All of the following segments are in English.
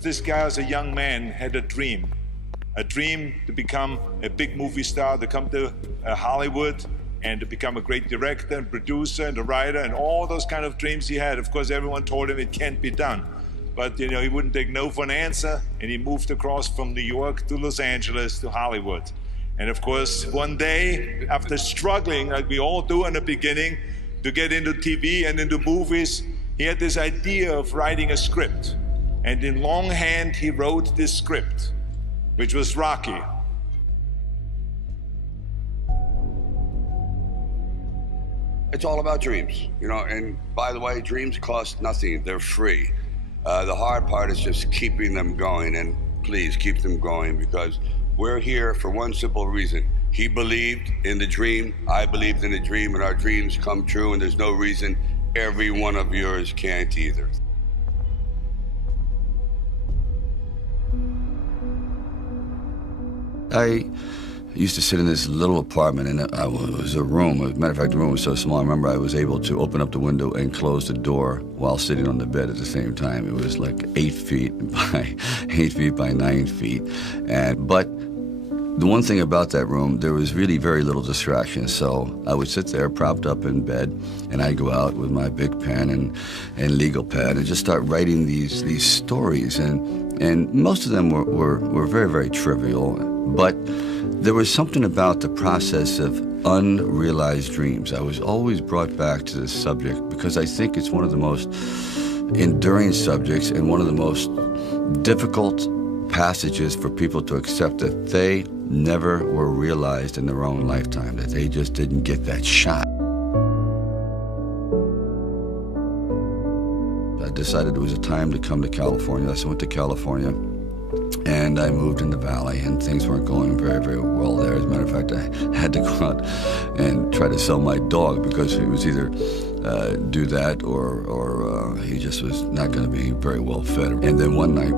This guy as a young man had a dream to become a big movie star, to come to Hollywood and to become a great director and producer and a writer and all those kind of dreams he had. Of course, everyone told him it can't be done. But he wouldn't take no for an answer, and he moved across from New York to Los Angeles to Hollywood. And of course, one day, after struggling, like we all do in the beginning, to get into TV and into movies, he had this idea of writing a script. And in longhand, he wrote this script, which was Rocky. It's all about dreams, and by the way, dreams cost nothing, they're free. The hard part is just keeping them going, and please keep them going, because we're here for one simple reason. He believed in the dream, I believed in the dream, and our dreams come true, and there's no reason every one of yours can't either. I used to sit in this little apartment, and it was a room. As a matter of fact, the room was so small, I remember I was able to open up the window and close the door while sitting on the bed at the same time. It was like 8 feet by 8 feet by 9 feet. But the one thing about that room, there was really very little distraction. So I would sit there propped up in bed, and I'd go out with my big pen and legal pad and just start writing these stories. And most of them were very, very trivial. But there was something about the process of unrealized dreams. I was always brought back to this subject because I think it's one of the most enduring subjects and one of the most difficult passages for people to accept, that they never were realized in their own lifetime, that they just didn't get that shot. I decided it was a time to come to California, so I went to California. And I moved in the valley, and things weren't going very, very well there. As a matter of fact, I had to go out and try to sell my dog because he was either do that or he just was not going to be very well fed. And then one night,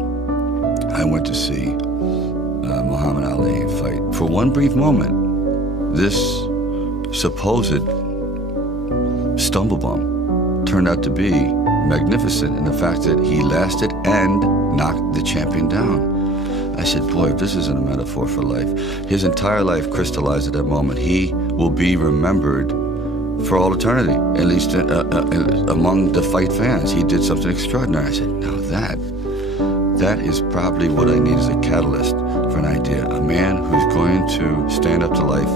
I went to see Muhammad Ali fight. For one brief moment, this supposed stumble bum turned out to be magnificent in the fact that he lasted and knocked the champion down. I said, boy, if this isn't a metaphor for life. His entire life crystallized at that moment. He will be remembered for all eternity, at least among the fight fans. He did something extraordinary. I said, now that is probably what I need as a catalyst for an idea. A man who's going to stand up to life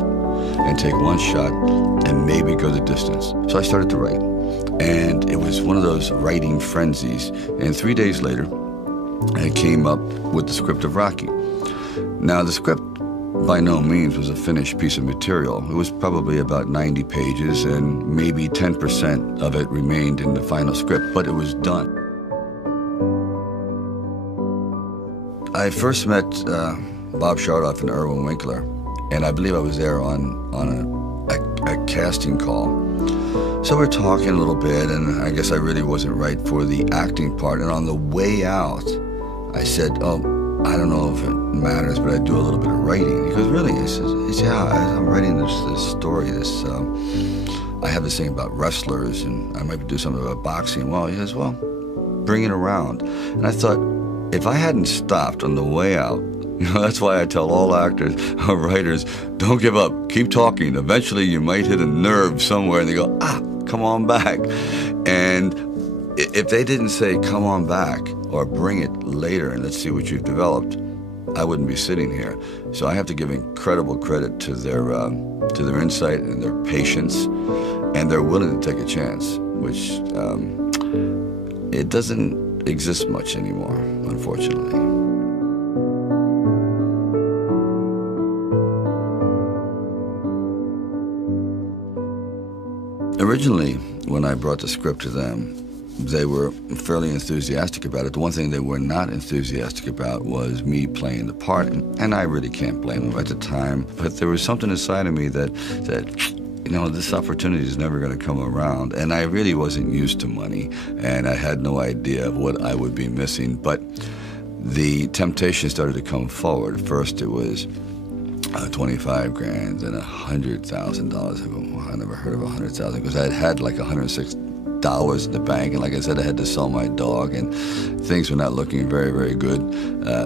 and take one shot and maybe go the distance. So I started to write. And it was one of those writing frenzies. And 3 days later, I came up with the script of Rocky. Now, the script by no means was a finished piece of material. It was probably about 90 pages, and maybe 10% of it remained in the final script, but it was done. I first met Bob Chardoff and Irwin Winkler, and I believe I was there on a casting call. So we're talking a little bit, and I guess I really wasn't right for the acting part. And on the way out, I said, oh, I don't know if it matters, but I do a little bit of writing. He goes, really? He says, yeah, I'm writing this story. I have this thing about wrestlers, and I might do something about boxing. Well, he says, well, bring it around. And I thought, if I hadn't stopped on the way out, that's why I tell all actors or writers, don't give up, keep talking. Eventually you might hit a nerve somewhere and they go, come on back. And if they didn't say, come on back, or bring it later and let's see what you've developed, I wouldn't be sitting here. So I have to give incredible credit to their insight and their patience, and they're willing to take a chance, which it doesn't exist much anymore, unfortunately. Originally, when I brought the script to them, they were fairly enthusiastic about it. The one thing they were not enthusiastic about was me playing the part, and I really can't blame them at the time. But there was something inside of me that this opportunity is never going to come around. And I really wasn't used to money, and I had no idea of what I would be missing. But the temptation started to come forward. First, it was 25 grand and $100,000. I go, well, I never heard of 100,000 because I had like 106 dollars in the bank. And like I said, I had to sell my dog, and things were not looking very, very good.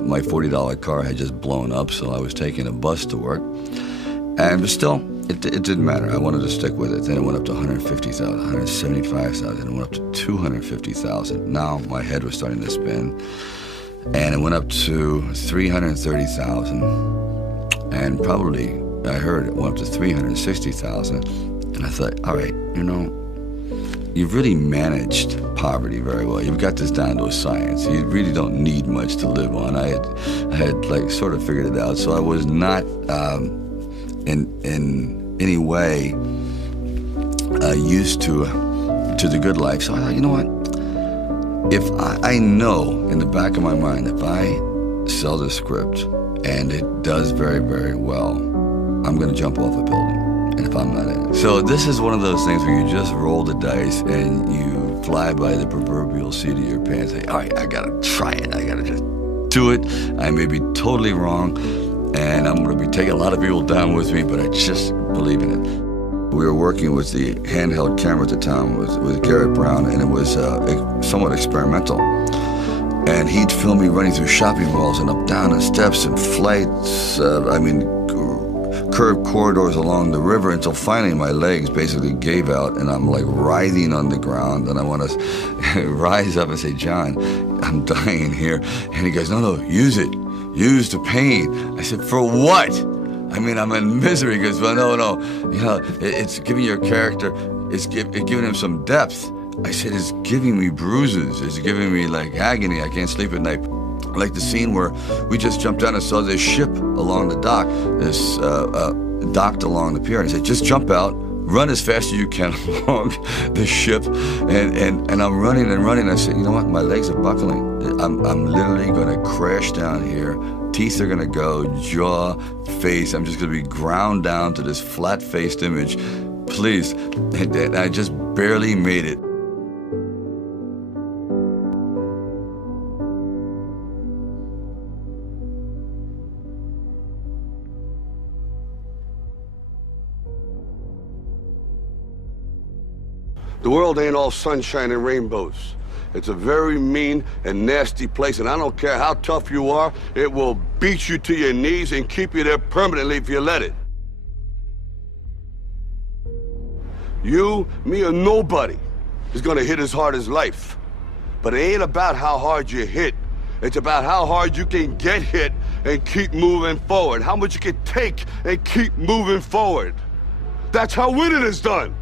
My $40 car had just blown up, so I was taking a bus to work. But still, it didn't matter. I wanted to stick with it. Then it went up to 150,000, 175,000, and it went up to 250,000. Now my head was starting to spin, and it went up to 330,000, and probably I heard it went up to 360,000. And I thought, all right, you know, you've really managed poverty very well. You've got this down to a science. You really don't need much to live on. I had like sort of figured it out. So I was not in any way used to the good life. So I thought, you know what? If I know in the back of my mind, if I sell this script and it does very, very well, I'm going to jump off a building. And if I'm not in it. So this is one of those things where you just roll the dice and you fly by the proverbial seat of your pants and say, all right, I got to try it. I got to just do it. I may be totally wrong, and I'm going to be taking a lot of people down with me, but I just believe in it. We were working with the handheld camera at the time with Garrett Brown, and it was somewhat experimental. And he'd film me running through shopping malls and up down the steps and flights, curved corridors along the river, until finally my legs basically gave out and I'm like writhing on the ground, and I want to rise up and say, John, I'm dying here. And he goes, no, use it. Use the pain. I said, for what? I mean, I'm in misery. He goes, well, no, you know, it's giving your character, it's giving him some depth. I said, it's giving me bruises. It's giving me like agony. I can't sleep at night. Like the scene where we just jumped down and saw this ship along the dock, docked along the pier. And I said, just jump out, run as fast as you can along the ship. And I'm running and running. I said, you know what? My legs are buckling. I'm literally going to crash down here. Teeth are going to go, jaw, face. I'm just going to be ground down to this flat-faced image. Please. And I just barely made it. The world ain't all sunshine and rainbows. It's a very mean and nasty place, and I don't care how tough you are, it will beat you to your knees and keep you there permanently if you let it. You, me, or nobody is gonna hit as hard as life. But it ain't about how hard you hit. It's about how hard you can get hit and keep moving forward. How much you can take and keep moving forward. That's how winning is done.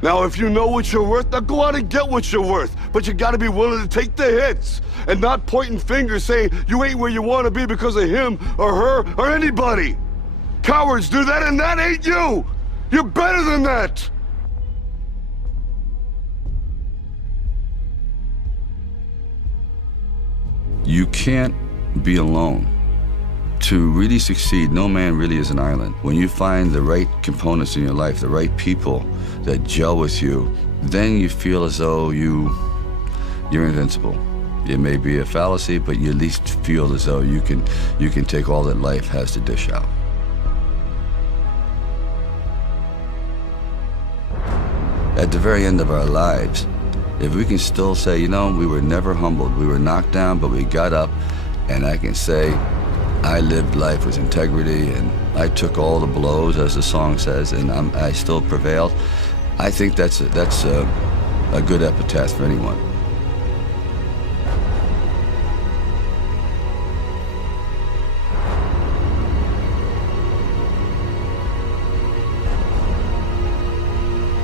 Now, if you know what you're worth, now go out and get what you're worth. But you gotta be willing to take the hits and not pointing fingers saying you ain't where you wanna be because of him or her or anybody. Cowards do that, and that ain't you. You're better than that. You can't be alone. To really succeed, no man really is an island. When you find the right components in your life, the right people that gel with you, then you feel as though you're invincible. It may be a fallacy, but you at least feel as though you can take all that life has to dish out. At the very end of our lives, if we can still say, you know, we were never humbled, we were knocked down, but we got up, and I can say, I lived life with integrity, and I took all the blows, as the song says, and I still prevailed. I think that's a good epitaph for anyone.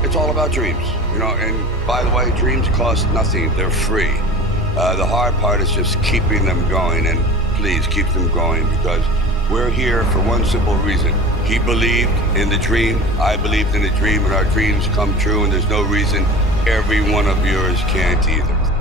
It's all about dreams, you know, and by the way, dreams cost nothing. They're free. The hard part is just keeping them going, and please keep them going, because we're here for one simple reason. He believed in the dream, I believed in the dream, and our dreams come true, and there's no reason every one of yours can't either.